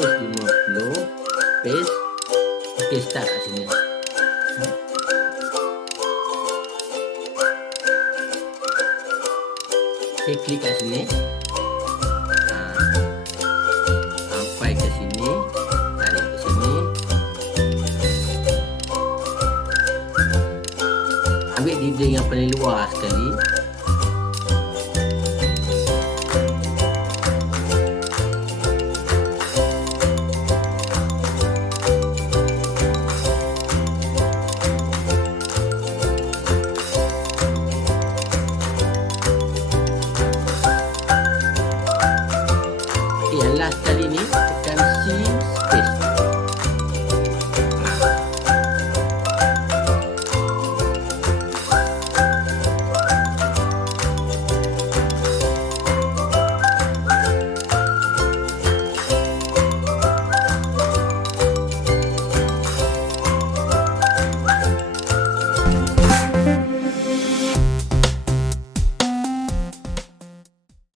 150 paste. Okey, start kat sini. Okey, klik kat sini. Sampai ke sini, tarik ke sini. Ambil dinding yang paling luar sekali.